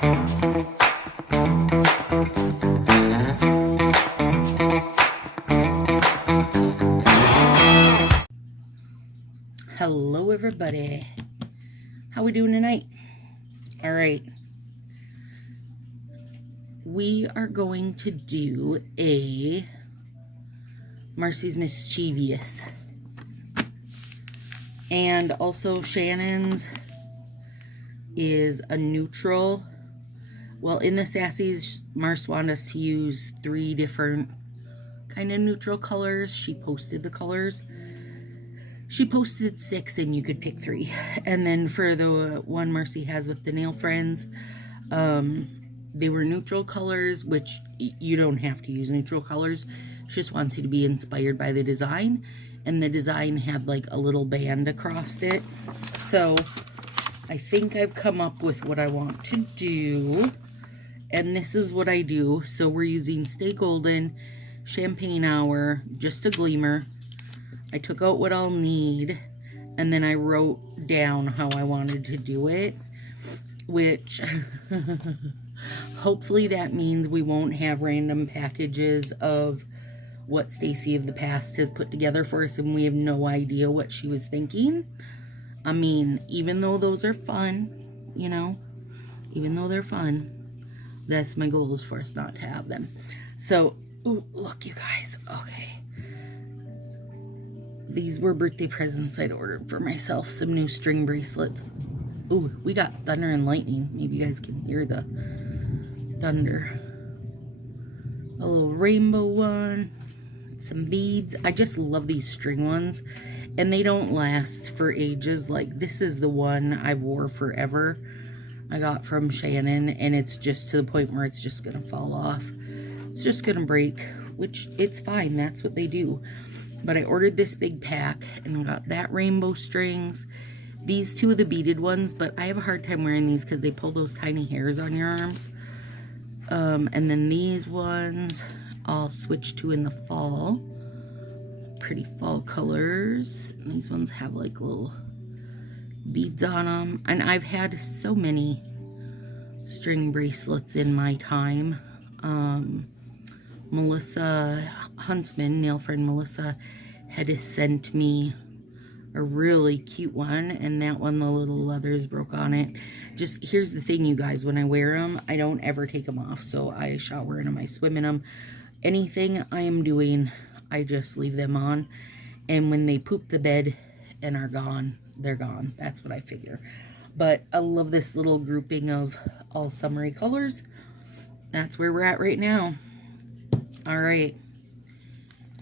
Hello everybody, how we doing tonight? All right, we are going to do a Marcy's Mischievous, and also Shannon's is a neutral. Well, in the Sassy's, Marcy wanted us to use 3 different kind of neutral colors. She posted the colors. She posted 6 and you could pick 3. And then for the one Marcy has with the Nail Friends, they were neutral colors, which you don't have to use neutral colors. She just wants you to be inspired by the design. And the design had like a little band across it. So I think I've come up with what I want to do. And this is what I do. So we're using Stay Golden, Champagne Hour, just a gleamer. I took out what I'll need, and then I wrote down how I wanted to do it, which hopefully that means we won't have random packages of what Stacy of the past has put together for us, and we have no idea what she was thinking. I mean, even though those are fun, you know, even though they're fun, that's my goal, is for us not to have them. So, ooh, look, you guys, okay. These were birthday presents I'd ordered for myself. Some new string bracelets. Ooh, we got thunder and lightning. Maybe you guys can hear the thunder. A little rainbow one. Some beads. I just love these string ones. And they don't last for ages. Like, this is the one I wore forever. I got from Shannon. And it's just to the point where it's just going to fall off. It's just going to break. Which, it's fine. That's what they do. But I ordered this big pack and got that rainbow strings. These 2 of the beaded ones, but I have a hard time wearing these because they pull those tiny hairs on your arms. And then these ones I'll switch to in the fall. Pretty fall colors. And these ones have like little beads on them. And I've had so many string bracelets in my time. Melissa Huntsman, nail friend Melissa, had sent me a really cute one, and that one, the little leathers broke on it. Just, here's the thing, you guys, when I wear them, I don't ever take them off. So I shower in them, I swim in them. Anything I am doing, I just leave them on. And when they poop the bed and are gone, they're gone. That's what I figure. But I love this little grouping of all summery colors. That's where we're at right now. All right,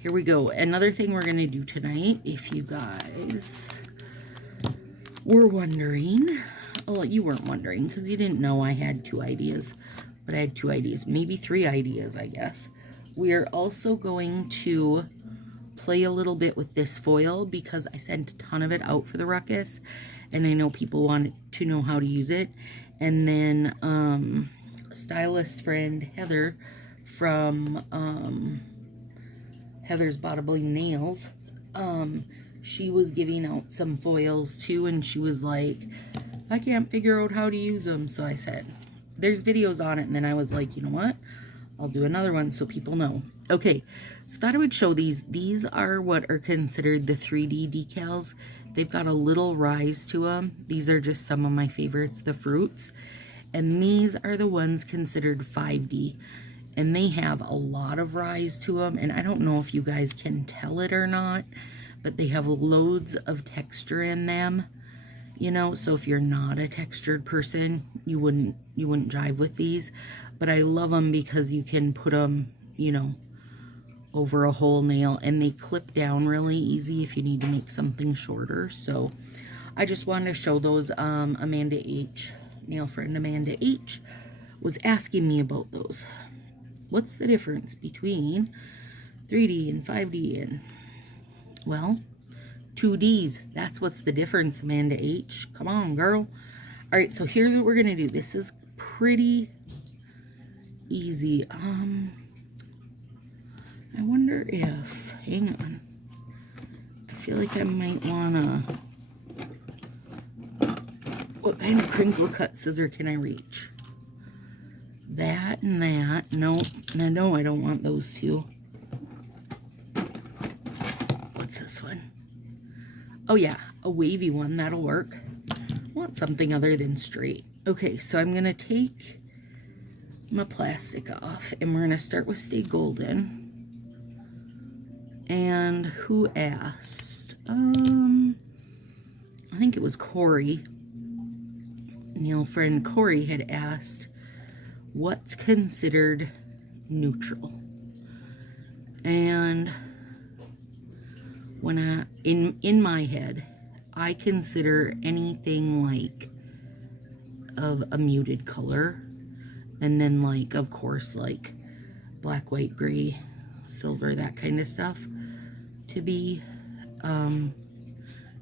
here we go. Another thing we're going to do tonight, if you guys were wondering, well, you weren't wondering because you didn't know I had 2 ideas, but I had 2 ideas, maybe 3 ideas, I guess. We are also going to play a little bit with this foil because I sent a ton of it out for the ruckus, and I know people want to know how to use it. And then stylist friend Heather from Heather's Bada Bling Nails, she was giving out some foils too, and she was like, I can't figure out how to use them. So I said, there's videos on it, and then I was like, you know what, I'll do another one so people know. Okay, so thought I would show these. These are what are considered the 3D decals. They've got a little rise to them. These are just some of my favorites, the fruits, and these are the ones considered 5D. And they have a lot of rise to them. And I don't know if you guys can tell it or not, but they have loads of texture in them. You know, so if you're not a textured person, you wouldn't jive with these. But I love them because you can put them, you know, over a whole nail. And they clip down really easy if you need to make something shorter. So I just wanted to show those. Amanda H, nail friend Amanda H, was asking me about those. What's the difference between 3D and 5D? And, well, 2Ds. That's what's the difference, Amanda H. Come on, girl. All right, so here's what we're going to do. This is pretty easy. I wonder if, hang on. I feel like I might want to, what kind of crinkle cut scissor can I reach? that and that. No, I don't want those two. What's this one? Oh yeah, a wavy one, that'll work. I want something other than straight. Okay, so I'm gonna take my plastic off and we're gonna start with Stay Golden. And who asked? I think it was Corey. Neil friend Corey had asked, what's considered neutral? And when in my head, I consider anything like of a muted color, and then like, of course, like black, white, gray, silver, that kind of stuff to be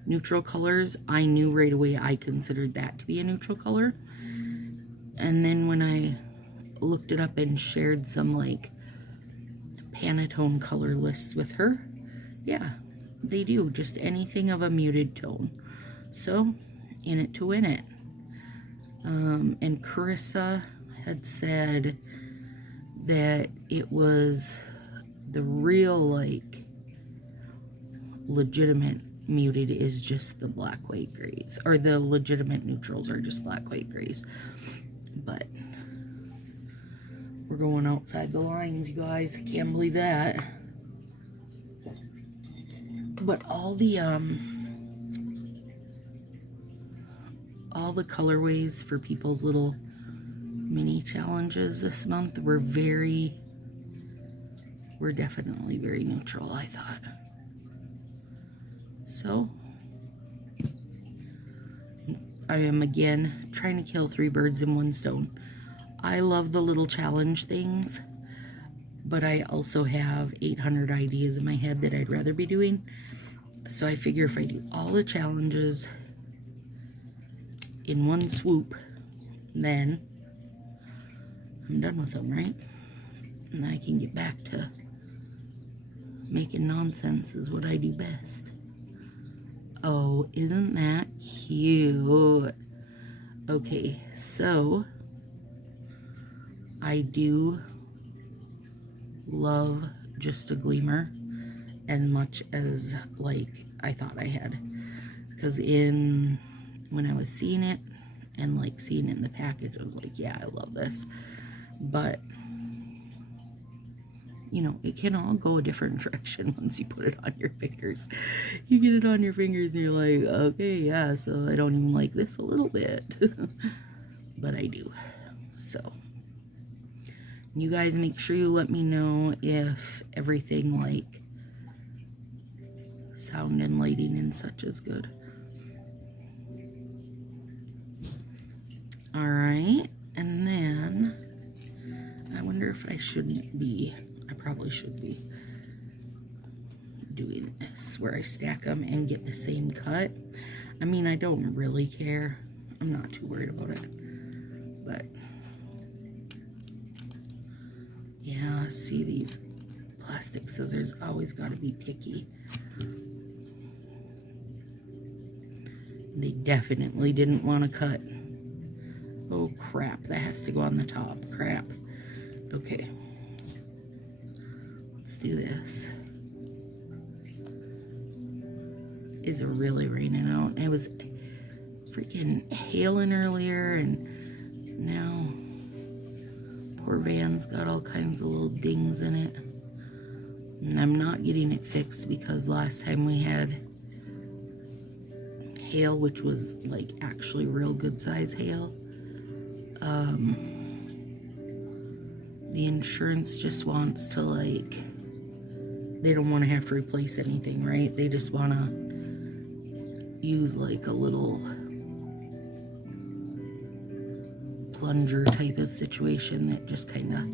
neutral colors. I knew right away I considered that to be a neutral color. And then when I looked it up and shared some like Pantone color lists with her, yeah, they do just anything of a muted tone. So in it to win it. And Carissa had said that it was the real like legitimate muted is just the black, white, grays, or the legitimate neutrals are just black, white, grays. But we're going outside the lines, you guys. I can't believe that. But all the colorways for people's little mini challenges this month were definitely very neutral, I thought. So I am again trying to kill 3 birds in 1 stone. I love the little challenge things, but I also have 800 ideas in my head that I'd rather be doing. So I figure if I do all the challenges in 1 swoop, then I'm done with them, right? And I can get back to making nonsense is what I do best. Oh, isn't that cute? Okay, so I do love Just a Gleamer as much as like I thought I had, because when I was seeing it and like seeing it in the package, I was like, yeah, I love this. But you know, it can all go a different direction once you put it on your fingers. You get it on your fingers and you're like, okay, yeah, so I don't even like this a little bit. But I do. So you guys make sure you let me know if everything like sound and lighting and such is good. All right, and then I wonder if I shouldn't be, I probably should be doing this where I stack them and get the same cut. I mean, I don't really care. I'm not too worried about it. But yeah, see, these plastic scissors always got to be picky. They definitely didn't want to cut. Oh crap, that has to go on the top. Crap. Okay. Let's do this. It's really raining out. It was freaking hailing earlier, and now poor van's got all kinds of little dings in it. And I'm not getting it fixed because last time we had hail, which was like actually real good size hail, the insurance just wants to like, they don't want to have to replace anything, right? They just want to use like a little plunger type of situation that just kind of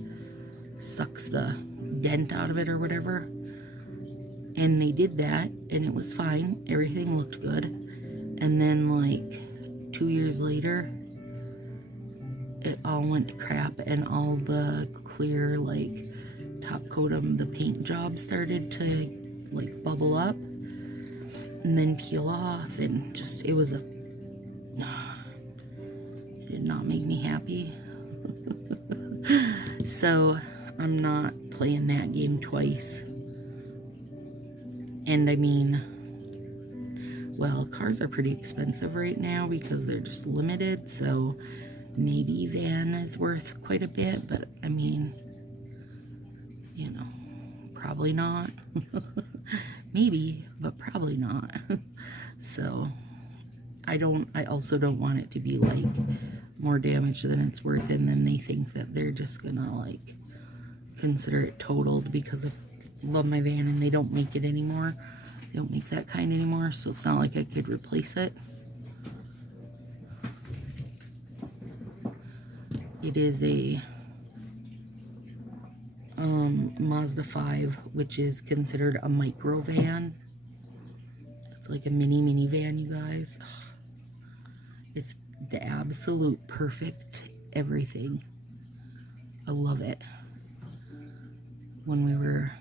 sucks the dent out of it or whatever. And they did that and it was fine. Everything looked good. And then like 2 years later, it all went to crap and all the clear like top coat of the paint job started to like bubble up and then peel off, and just it did not make me happy. So I'm not playing that game twice. And I mean, well, cars are pretty expensive right now because they're just limited, so maybe van is worth quite a bit, but I mean, you know, probably not. Maybe, but probably not. So I also don't want it to be like more damage than it's worth, and then they think that they're just gonna like consider it totaled because of love my van and they don't make it anymore. They don't make that kind anymore, so it's not like I could replace it. It is a Mazda 5, which is considered a micro van. It's like a mini van, you guys. It's the absolute perfect everything. I love it. When we were,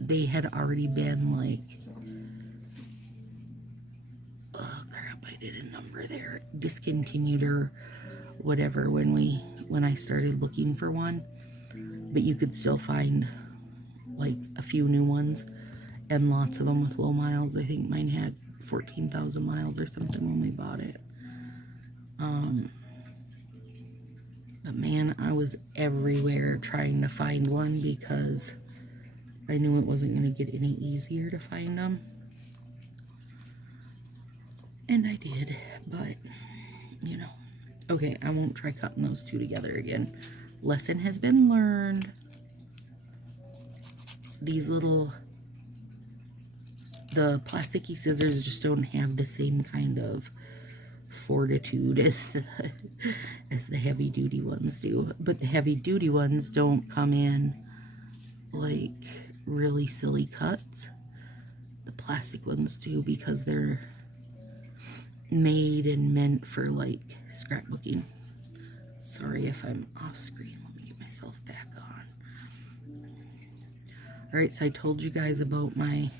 they had already been like, oh crap, I did a number there, discontinued or whatever when I started looking for one, but you could still find like a few new ones and lots of them with low miles. I think mine had 14,000 miles or something when we bought it. But man, I was everywhere trying to find one because I knew it wasn't going to get any easier to find them. And I did, but, you know. Okay, I won't try cutting those two together again. Lesson has been learned. These the plasticky scissors just don't have the same kind of fortitude as the heavy duty ones do. But the heavy duty ones don't come in like really silly cuts. The plastic ones do, because they're made and meant for like scrapbooking. Sorry if I'm off screen. Let me get myself back on. Alright, so I told you guys about my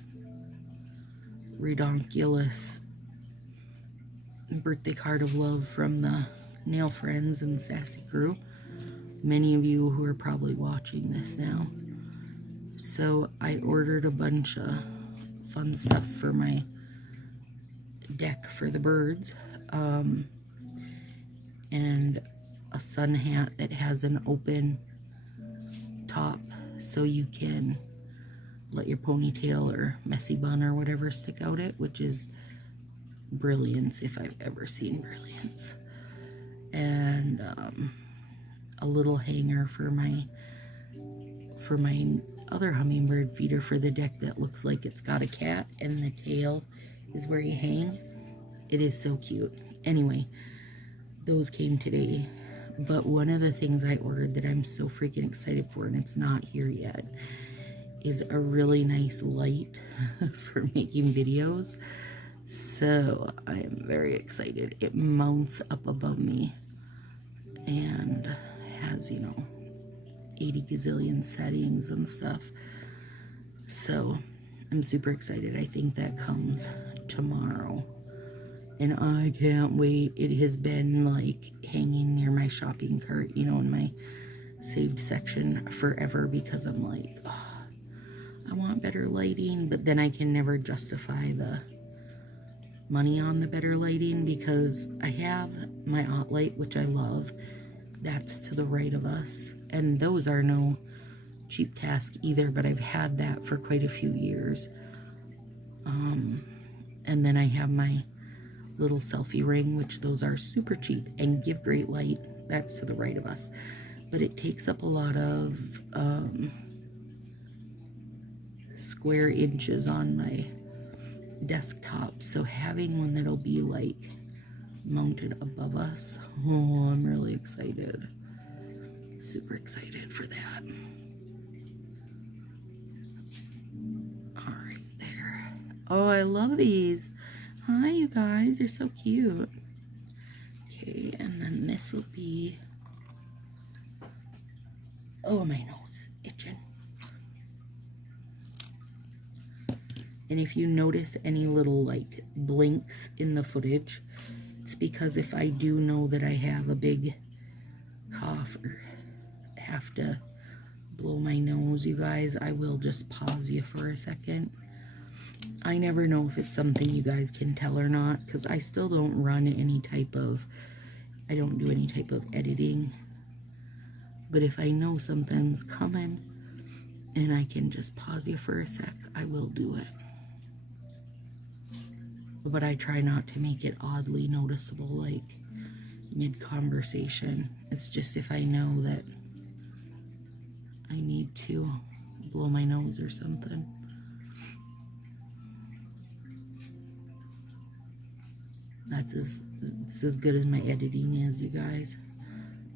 redonkulous birthday card of love from the Nail Friends and Sassy crew. Many of you who are probably watching this now. So I ordered a bunch of fun stuff for my deck for the birds. And a sun hat that has an open top so you can let your ponytail or messy bun or whatever stick out it, which is brilliance if I've ever seen brilliance. And a little hanger for my other hummingbird feeder for the deck that looks like it's got a cat and the tail is where you hang. It is so cute. Anyway, those came today. But one of the things I ordered that I'm so freaking excited for, and it's not here yet, is a really nice light for making videos. So I am very excited. It mounts up above me and has, you know, 80 gazillion settings and stuff. So I'm super excited. I think that comes tomorrow. And I can't wait. It has been like hanging near my shopping cart, you know, in my saved section forever, because I'm like, oh, I want better lighting, but then I can never justify the money on the better lighting because I have my Ott light, which I love. That's to the right of us. And those are no cheap task either, but I've had that for quite a few years. And then I have my little selfie ring, which those are super cheap and give great light. That's to the right of us, but it takes up a lot of square inches on my desktop, so having one that'll be like mounted above us, oh, I'm really excited. Super excited for that. All right, there. Oh, I love these. Hi, you guys, you're so cute. Okay, and then this will be, oh, my nose itching. And if you notice any little like blinks in the footage, it's because if I do know that I have a big cough or have to blow my nose, you guys, I will just pause you for a second. I never know if it's something you guys can tell or not, because I still don't run any type of, I don't do any type of editing. But if I know something's coming and I can just pause you for a sec, I will do it. But I try not to make it oddly noticeable, like mid-conversation. It's just if I know that I need to blow my nose or something. It's as good as my editing is, you guys.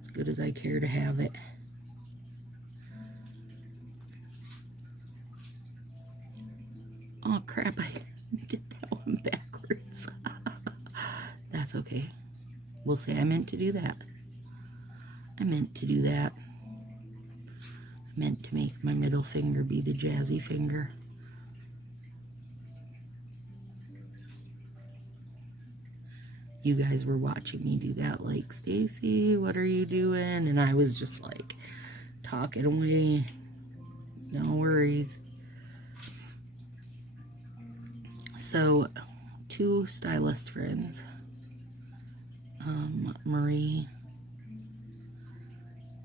As good as I care to have it. Oh crap, I did that one backwards. That's okay. We'll say I meant to do that. I meant to do that. I meant to make my middle finger be the jazzy finger. You guys were watching me do that, like, Stacy, what are you doing? And I was just like talking away. No worries. So, two stylist friends, Marie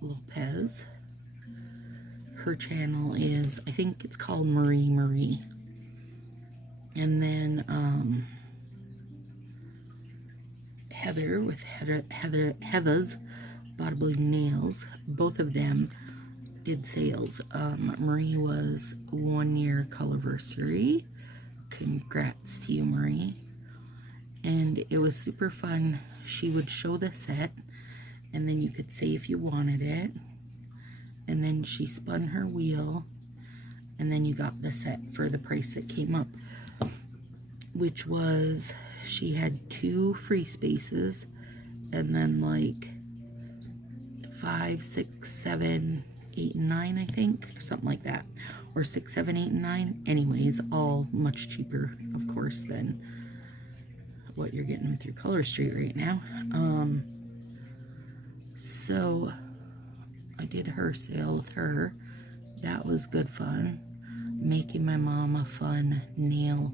Lopez. Her channel is, I think it's called Marie. And then Heather with Heather's Bodybuilding Nails. Both of them did sales. Marie was 1 year colorversary. Congrats to you, Marie. And it was super fun. She would show the set, and then you could say if you wanted it. And then she spun her wheel, and then you got the set for the price that came up, which was, she had 2 free spaces, and then like 5, 6, 7, 8, and 9, I think, or something like that, or 6, 7, 8, and 9. Anyways, all much cheaper, of course, than what you're getting through Color Street right now. So I did her sale with her. That was good fun. Making my mom a fun nail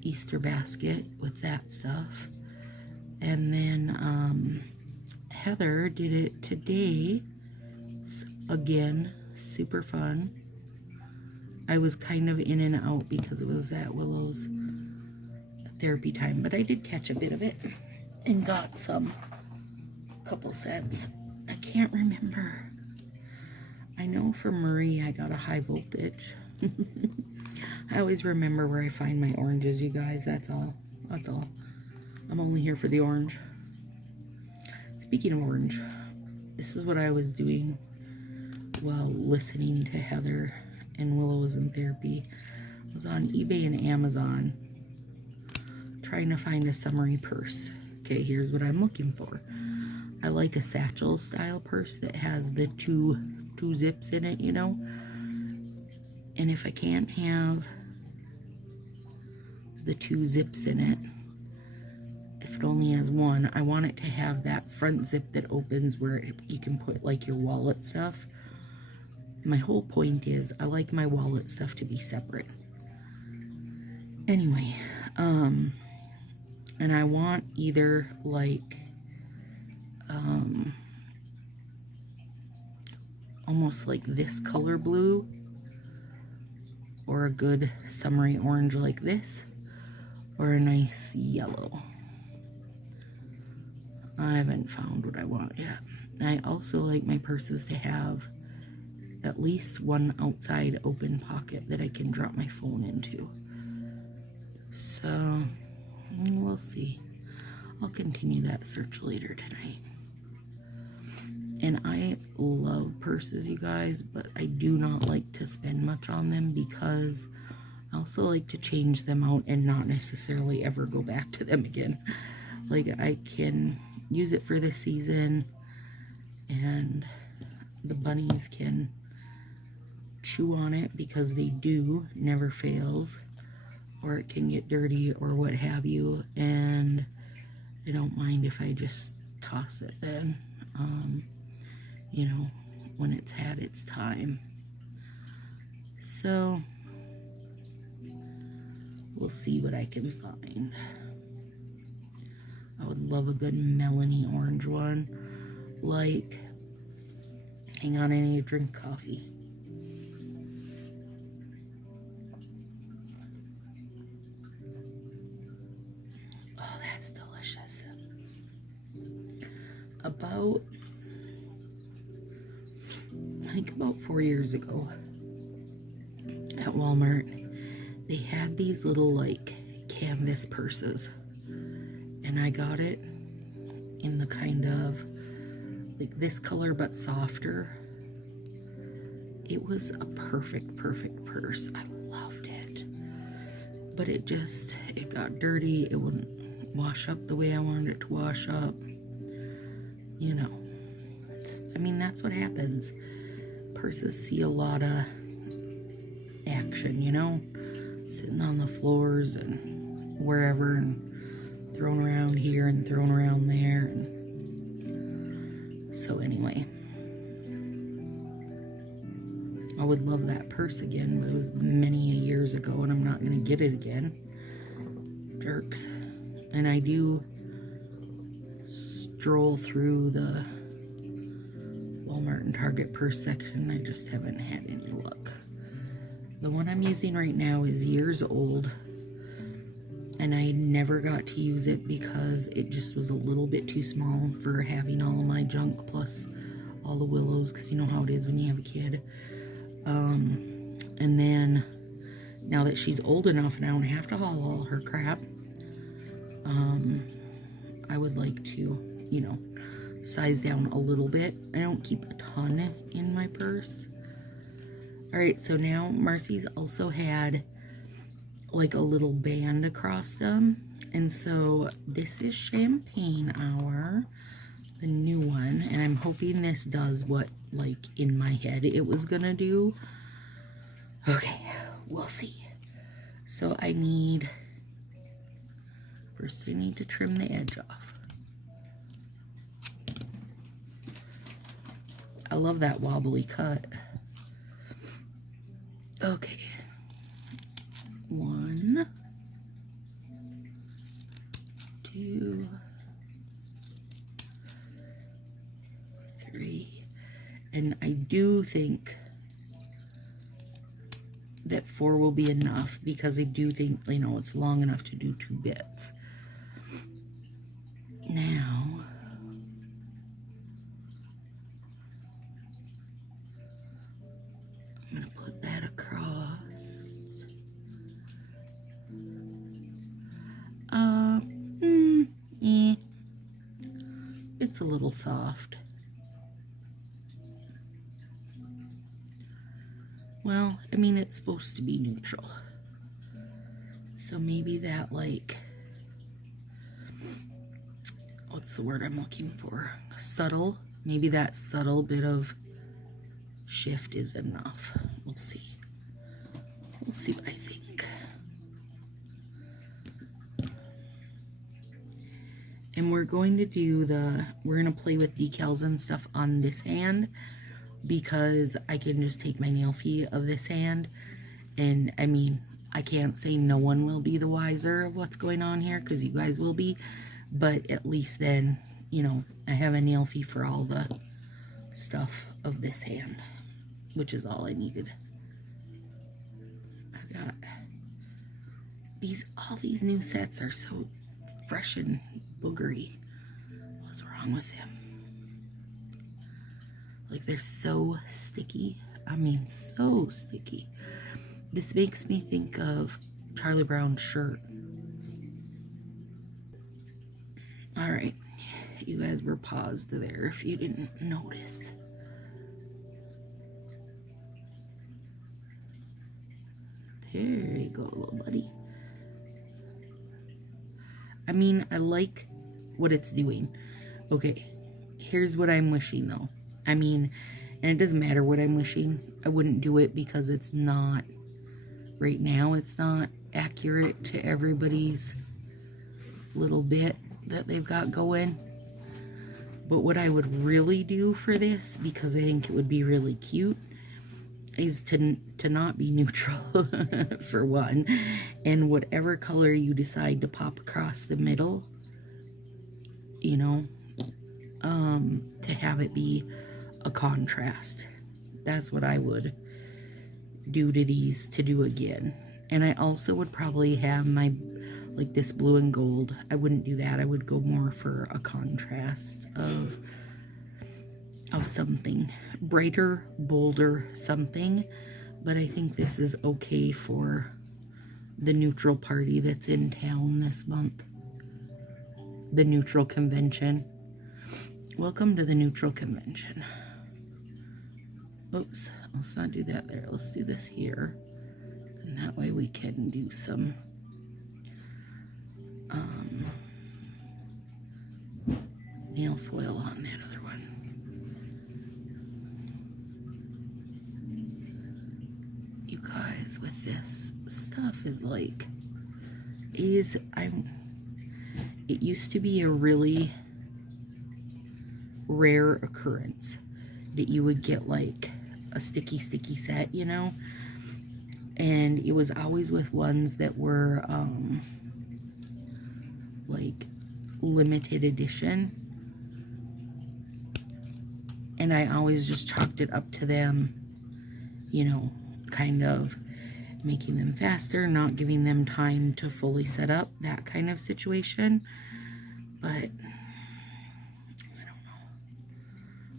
Easter basket with that stuff. And then Heather did it today. Again, super fun. I was kind of in and out because it was at Willow's therapy time, but I did catch a bit of it and got couple sets. I can't remember. I know for Marie I got a high voltage. I always remember where I find my oranges, you guys. That's all. I'm only here for the orange. Speaking of orange, this is what I was doing while listening to Heather and Willow was in therapy. I was on eBay and Amazon trying to find a summery purse. Okay, here's what I'm looking for. I like a satchel style purse that has the two zips in it, you know. And if I can't have the 2 zips in it, if it only has one, I want it to have that front zip that opens where you can put like your wallet stuff. My whole point is I like my wallet stuff to be separate. Anyway, and I want either like almost like this color blue, or a good summery orange like this, or a nice yellow. I haven't found what I want yet. I also like my purses to have at least one outside open pocket that I can drop my phone into. So we'll see. I'll continue that search later tonight. And I love purses, you guys, but I do not like to spend much on them because I also like to change them out and not necessarily ever go back to them again. Like, I can use it for the season and the bunnies can chew on it because they do, never fails, or it can get dirty or what have you, and I don't mind if I just toss it then. You know, when it's had its time. So we'll see what I can find. I would love a good melony orange one. Like, hang on, I need to drink coffee. Oh, that's delicious. I think about 4 years ago at Walmart, they had these little like canvas purses, and I got it in the kind of like this color but softer. It was a perfect purse. I loved it, but it got dirty. It wouldn't wash up the way I wanted it to wash up. You know, I mean, that's what happens. Purses see a lot of action, you know, sitting on the floors and wherever, and thrown around here and thrown around there. And so anyway, I would love that purse again, but it was many years ago, and I'm not going to get it again. Jerks. And I do stroll through the Walmart and Target purse section. I just haven't had any luck. The one I'm using right now is years old, and I never got to use it because it just was a little bit too small for having all of my junk plus all the willows, because you know how it is when you have a kid. And then now that she's old enough and I don't have to haul all her crap, I would like to, you know, size down a little bit. I don't keep a ton in my purse. Alright, so now Marcy's also had like a little band across them, and so this is Champagne Hour, the new one, and I'm hoping this does what, like, in my head it was gonna do. Okay, we'll see. So first I need to trim the edge off. I love that wobbly cut. Okay. 1, 2, 3. And I do think that 4 will be enough, because I do think, you know, it's long enough to do 2 bits. Now, I'm going to put that across. It's a little soft. Well, I mean, it's supposed to be neutral. So maybe that, like, what's the word I'm looking for? Subtle. Maybe that subtle bit of shift is enough. We'll see. We'll see what I think. And we're going to play with decals and stuff on this hand, because I can just take my nail fee of this hand, and I mean, I can't say no one will be the wiser of what's going on here, because you guys will be, but at least then, you know, I have a nail fee for all the stuff of this hand, which is all I needed. I got all these new sets are so fresh and boogery. What's wrong with them? Like, they're so sticky. I mean, so sticky. This makes me think of Charlie Brown's shirt. Alright, you guys were paused there if you didn't notice. There you go, little buddy. I mean, I like what it's doing. Okay, here's what I'm wishing, though. I mean, and it doesn't matter what I'm wishing. I wouldn't do it because it's not, right now, it's not accurate to everybody's little bit that they've got going. But what I would really do for this, because I think it would be really cute, is to not be neutral, for one. And whatever color you decide to pop across the middle, you know, to have it be a contrast. That's what I would do to these to do again. And I also would probably have my, like this blue and gold. I wouldn't do that. I would go more for a contrast of something brighter, bolder something. But I think this is okay for the neutral party that's in town this month. The neutral convention. Welcome to the neutral convention. Oops, let's not do that there. Let's do this here. And that way we can do some nail foil on that other one. You guys, with this stuff is like, it used to be a really rare occurrence that you would get like a sticky set, you know, and it was always with ones that were like limited edition, and I always just chalked it up to them, you know, kind of making them faster, not giving them time to fully set up, that kind of situation. But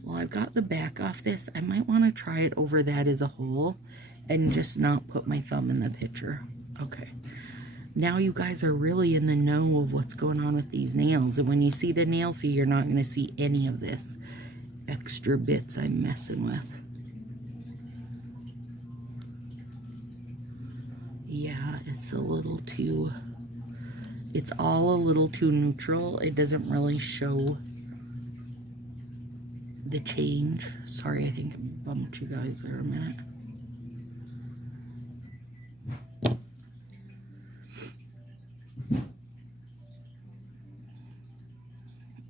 well, I've got the back off this. I might want to try it over that as a whole and just not put my thumb in the picture. Okay. Now you guys are really in the know of what's going on with these nails. And when you see the nail fee, you're not going to see any of this extra bits I'm messing with. Yeah, it's a little too... It's all a little too neutral. It doesn't really show the change. Sorry, I think I bumped you guys there a minute.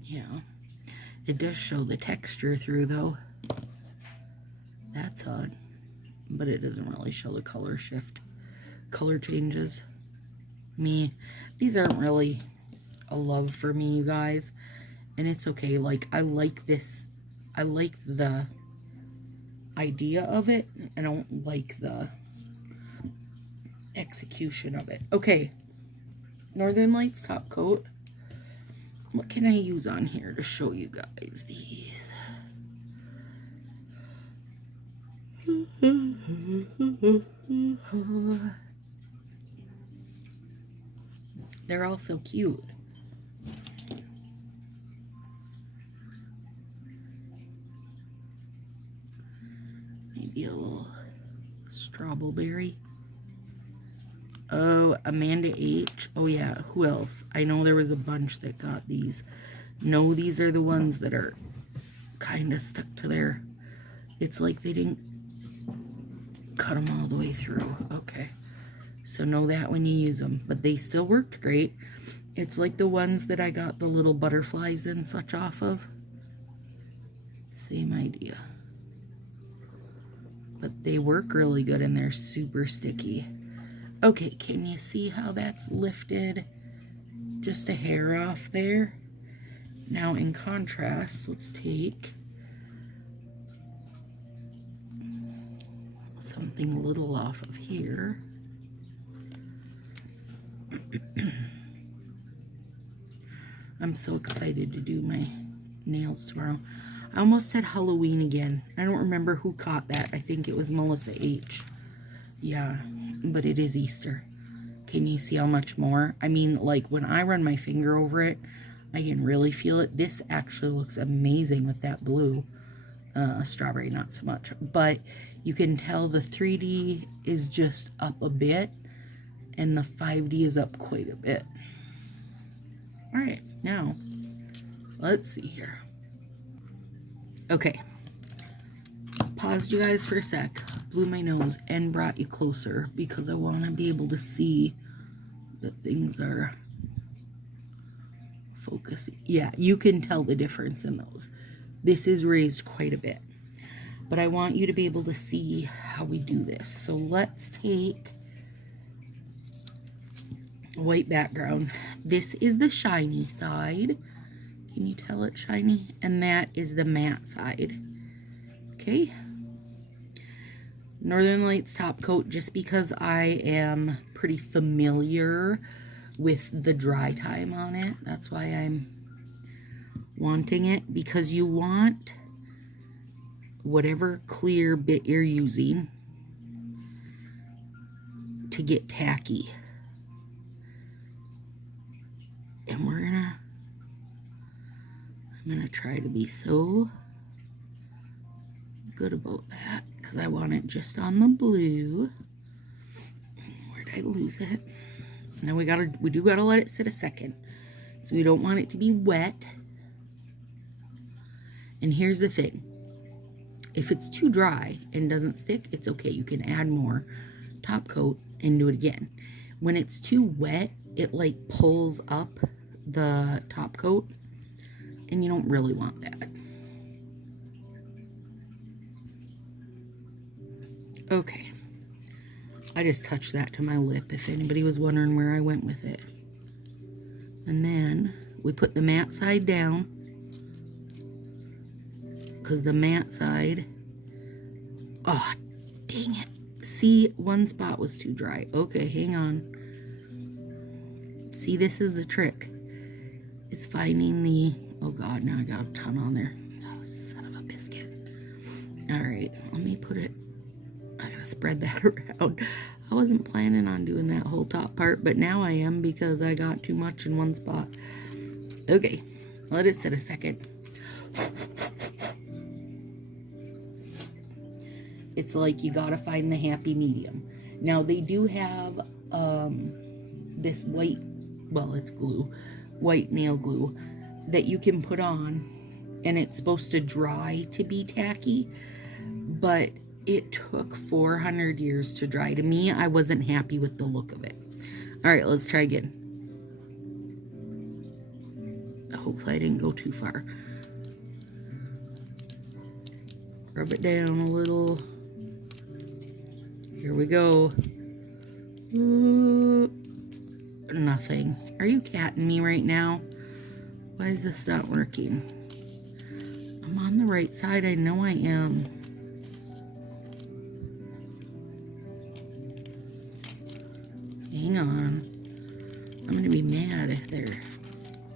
Yeah, it does show the texture through though. That's odd, but it doesn't really show the color shift, color changes. These aren't really a love for me, you guys, and it's okay. Like, I like this. I like the idea of it. I don't like the execution of it. Okay, Northern Lights top coat. What can I use on here to show you guys these? They're all so cute. Maybe a little strawberry. Oh, Amanda H. Oh yeah, who else? I know there was a bunch that got these. No, these are the ones that are kind of stuck to their... It's like they didn't cut them all the way through. Okay. So know that when you use them. But they still worked great. It's like the ones that I got the little butterflies and such off of. Same idea. But they work really good and they're super sticky. Okay, can you see how that's lifted just a hair off there? Now in contrast, let's take something little off of here. I'm so excited to do my nails tomorrow. I almost said Halloween again. I don't remember who caught that. I think it was Melissa H. Yeah, but it is Easter. Can you see how much more? I mean, like, when I run my finger over it, I can really feel it. This actually looks amazing with that blue. Strawberry, not so much. But you can tell the 3D is just up a bit, and the 5D is up quite a bit. Alright, now, let's see here. Okay. Paused you guys for a sec, blew my nose, and brought you closer because I want to be able to see that things are focusing. Yeah, you can tell the difference in those. This is raised quite a bit. But I want you to be able to see how we do this. So let's take a white background. This is the shiny side. Can you tell it's shiny? And that is the matte side. Okay. Northern Lights top coat, just because I am pretty familiar with the dry time on it. That's why I'm wanting it, because you want whatever clear bit you're using to get tacky. And I'm gonna try to be so good about that, because I want it just on the blue. Where'd I lose it? Now we do gotta let it sit a second. So we don't want it to be wet. And here's the thing. If it's too dry and doesn't stick, it's okay. You can add more top coat and do it again. When it's too wet, it like pulls up the top coat, and you don't really want that. Okay. I just touched that to my lip, if anybody was wondering where I went with it. And then we put the matte side down, because the matte side, oh, dang it. See, one spot was too dry. Okay, hang on. See, this is the trick. It's finding the, oh God, now I got a ton on there. Oh, son of a biscuit. All right, let me put it, I gotta spread that around. I wasn't planning on doing that whole top part, but now I am, because I got too much in one spot. Okay, let it sit a second. It's like you gotta find the happy medium. Now they do have this white, well, it's glue, white nail glue that you can put on, and it's supposed to dry to be tacky, but it took 400 years to dry. To me, I wasn't happy with the look of it. All right, let's try again. Hopefully I didn't go too far. Rub it down a little. Here we go. Ooh, nothing. Are you catting me right now? Why is this not working? I'm on the right side. I know I am. Hang on. I'm going to be mad if they're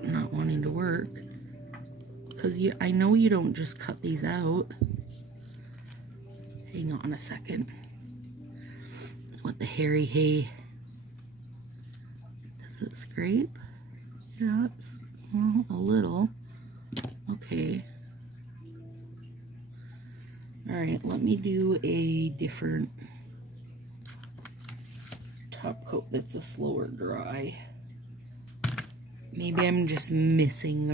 not wanting to work. Because I know you don't just cut these out. Hang on a second. What the hairy hay. Does it scrape? Yeah, it's, well, a little. Okay. Alright, let me do a different top coat that's a slower dry. Maybe I'm just missing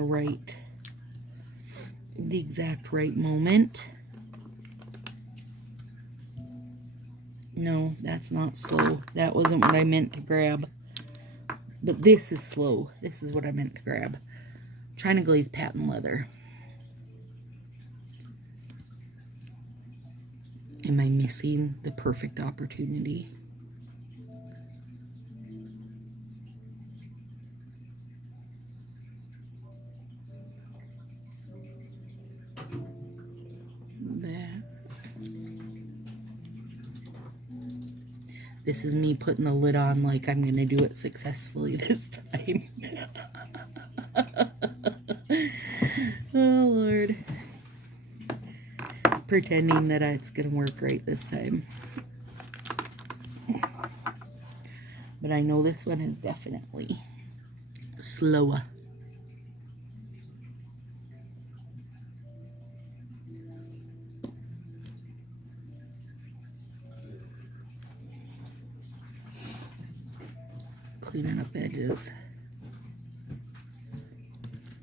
the exact right moment. No, that's not slow. That wasn't what I meant to grab. But this is slow. This is what I meant to grab. I'm trying to glaze patent leather. Am I missing the perfect opportunity? This is me putting the lid on like I'm going to do it successfully this time. Oh, Lord. Pretending that it's going to work right this time. But I know this one is definitely slower. Cleaning up edges.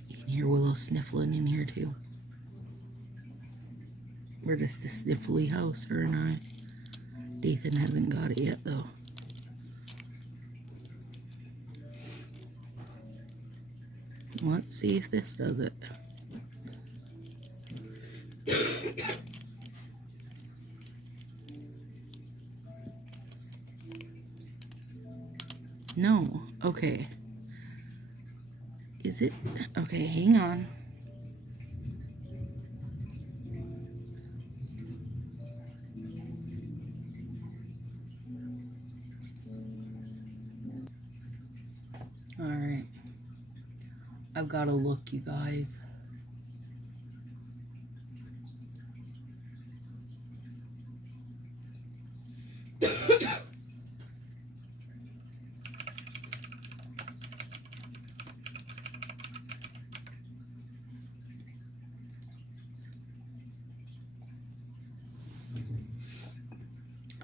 You can hear Willow sniffling in here too. We're just a sniffly house, her and I. Dathan hasn't got it yet though. Let's see if this does it. No. Okay. Is it? Okay, hang on. Alright. I've got to look, you guys.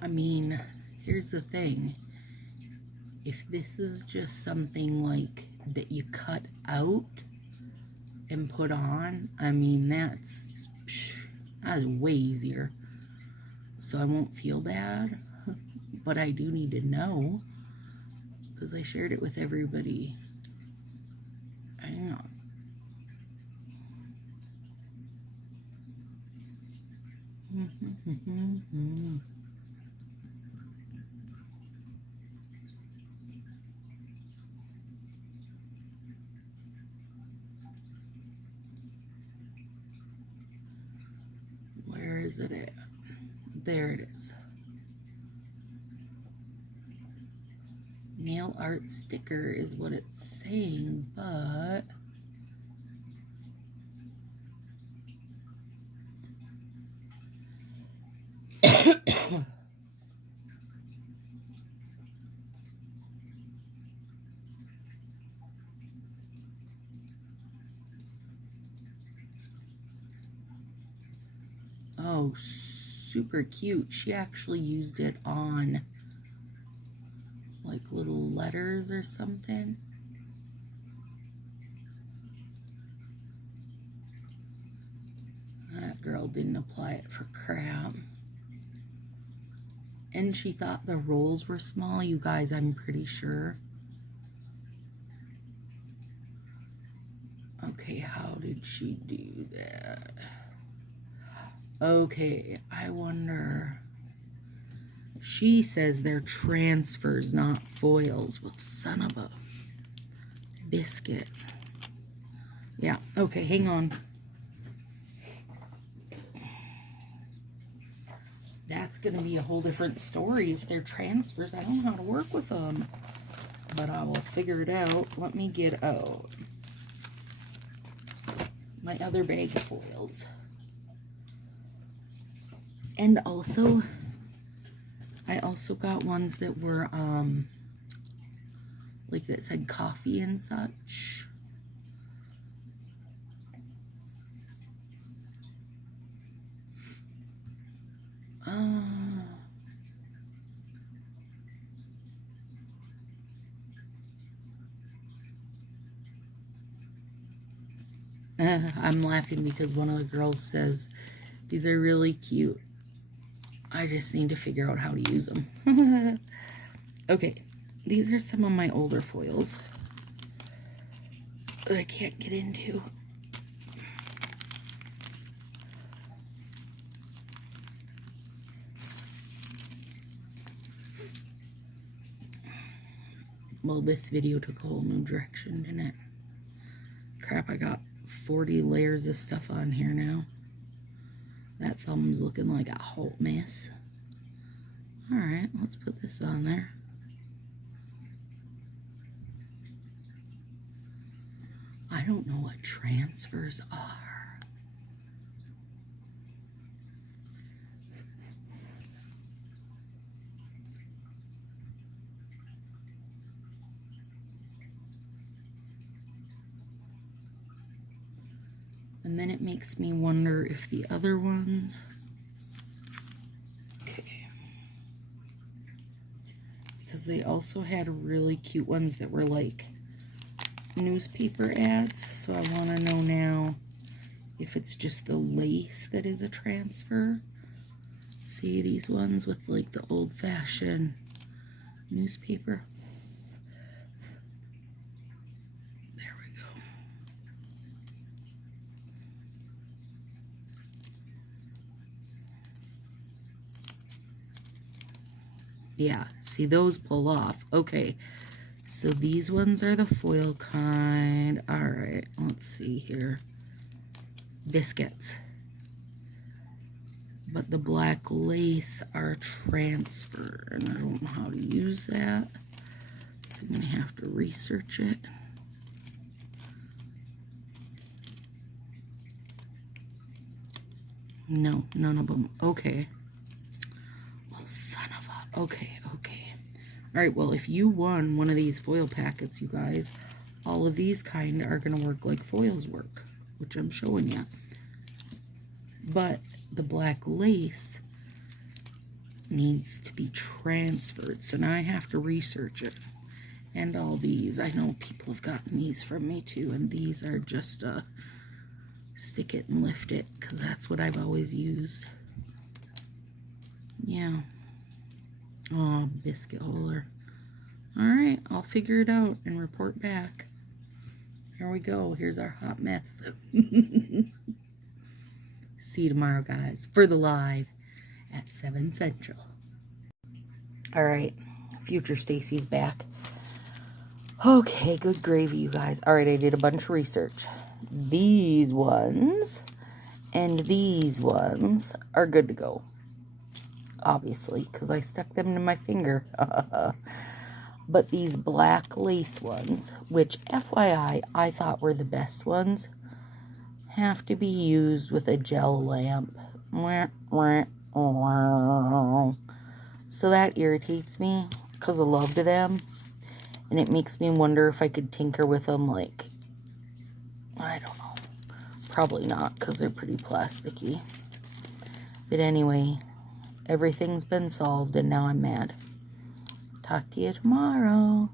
I mean, here's the thing. If this is just something like that you cut out and put on, I mean, that's way easier. So I won't feel bad, but I do need to know because I shared it with everybody. Hang on. Where is it at? There it is. Nail art sticker is what it's saying, but oh, super cute. She actually used it on like little letters or something. That girl didn't apply it for crap. And she thought the rolls were small, you guys, I'm pretty sure. Okay, how did she do that? Okay, I wonder. She says they're transfers, not foils. Well, son of a biscuit. Yeah, okay, hang on. That's going to be a whole different story if they're transfers. I don't know how to work with them. But I will figure it out. Let me get out my other bag of foils. And also, I also got ones that were, like that said coffee and such. I'm laughing because one of the girls says, these are really cute. I just need to figure out how to use them. Okay, these are some of my older foils that I can't get into. Well, this video took a whole new direction, didn't it? Crap, I got 40 layers of stuff on here now. That thumb's looking like a whole mess. Alright, let's put this on there. I don't know what transfers are. And then it makes me wonder if the other ones... Okay. Because they also had really cute ones that were like newspaper ads. So I want to know now if it's just the lace that is a transfer. See these ones with like the old-fashioned newspaper. There we go. Yeah, see, those pull off. Okay, so these ones are the foil kind. Alright, let's see here. Biscuits. But the black lace are transfer, and I don't know how to use that. So I'm going to have to research it. No, none of them. Okay. Well, son of a... Okay, okay. Alright, well, if you won one of these foil packets, you guys, all of these kind are going to work like foils work, which I'm showing you. But the black lace needs to be transferred, so now I have to research it. And all these, I know people have gotten these from me too, and these are just stick it and lift it, because that's what I've always used. Yeah. Oh, biscuit holder. Alright, I'll figure it out and report back. Here we go. Here's our hot mess. See you tomorrow, guys, for the live at 7 Central. Alright, future Stacy's back. Okay, good gravy, you guys. Alright, I did a bunch of research. These ones and these ones are good to go. Obviously, because I stuck them to my finger. But these black lace ones, which FYI, I thought were the best ones, have to be used with a gel lamp. So that irritates me, because I love them. And it makes me wonder if I could tinker with them, like, I don't know. Probably not, because they're pretty plasticky. But anyway, everything's been solved, and now I'm mad. Talk to you tomorrow.